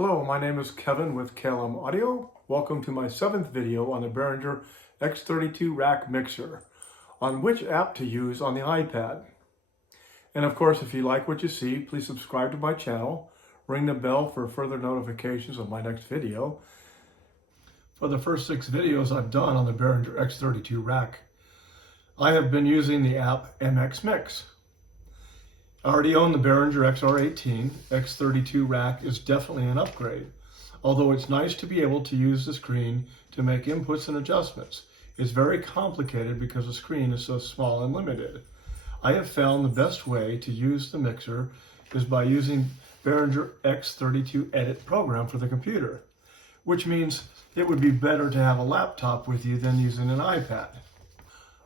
Hello, my name is Kevin with KLM Audio. Welcome to my 7th video on the Behringer X32 Rack mixer, on which app to use on the iPad. And of course, if you like what you see, please subscribe to my channel, ring the bell for further notifications of my next video. For the first 6 videos I've done on the Behringer X32 Rack, I have been using the app MX Mix. I already own the Behringer XR18. X32 Rack is definitely an upgrade, although it's nice to be able to use the screen to make inputs and adjustments. It's very complicated because the screen is so small and limited. I have found the best way to use the mixer is by using Behringer X32 Edit program for the computer, which means it would be better to have a laptop with you than using an iPad.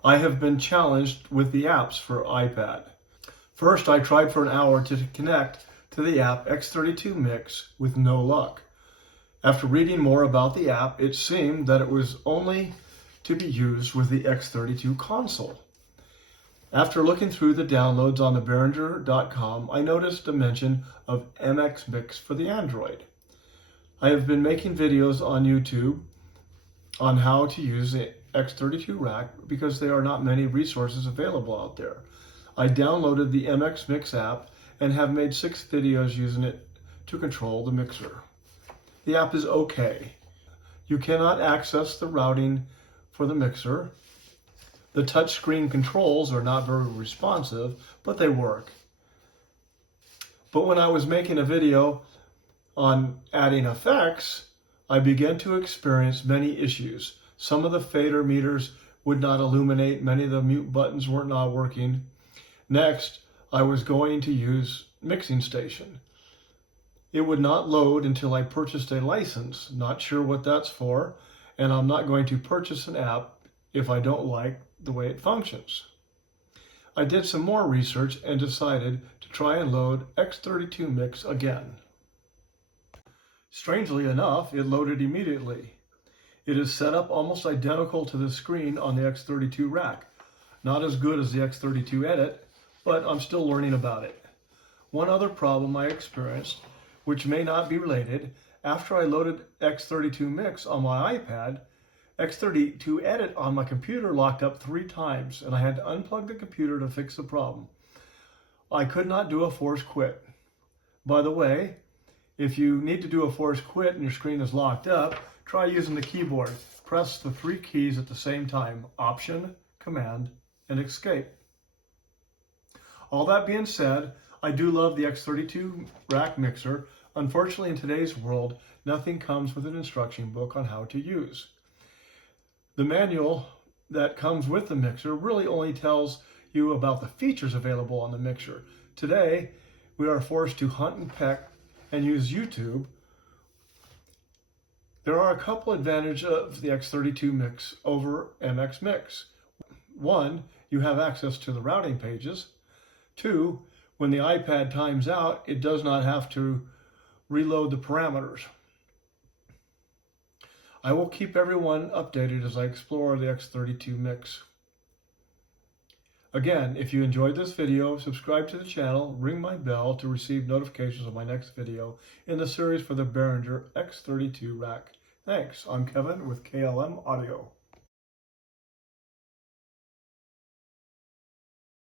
I have been challenged with the apps for iPad. First, I tried for an hour to connect to the app X32 Mix with no luck. After reading more about the app, it seemed that it was only to be used with the X32 console. After looking through the downloads on the Behringer.com, I noticed a mention of MX Mix for the Android. I have been making videos on YouTube on how to use the X32 Rack because there are not many resources available out there. I downloaded the MX Mix app and have made 6 videos using it to control the mixer. The app is okay. You cannot access the routing for the mixer. The touchscreen controls are not very responsive, but they work. But when I was making a video on adding effects, I began to experience many issues. Some of the fader meters would not illuminate, many of the mute buttons were not working. Next, I was going to use Mixing Station. It would not load until I purchased a license. Not sure what that's for, and I'm not going to purchase an app if I don't like the way it functions. I did some more research and decided to try and load X32 Mix again. Strangely enough, it loaded immediately. It is set up almost identical to the screen on the X32 Rack. Not as good as the X32 Edit, but I'm still learning about it. One other problem I experienced, which may not be related, after I loaded X32 Mix on my iPad, X32 Edit on my computer locked up 3 times, and I had to unplug the computer to fix the problem. I could not do a force quit. By the way, if you need to do a force quit and your screen is locked up, try using the keyboard. Press the 3 keys at the same time: Option, Command, and Escape. All that being said, I do love the X32 Rack mixer. Unfortunately, in today's world, nothing comes with an instruction book on how to use. The manual that comes with the mixer really only tells you about the features available on the mixer. Today, we are forced to hunt and peck and use YouTube. There are a couple advantages of the X32 Mix over MX Mix. 1, you have access to the routing pages. 2, when the iPad times out, it does not have to reload the parameters. I will keep everyone updated as I explore the X32 Mix. Again, if you enjoyed this video, subscribe to the channel, ring my bell to receive notifications of my next video in the series for the Behringer X32 Rack. Thanks. I'm Kevin with KLM Audio.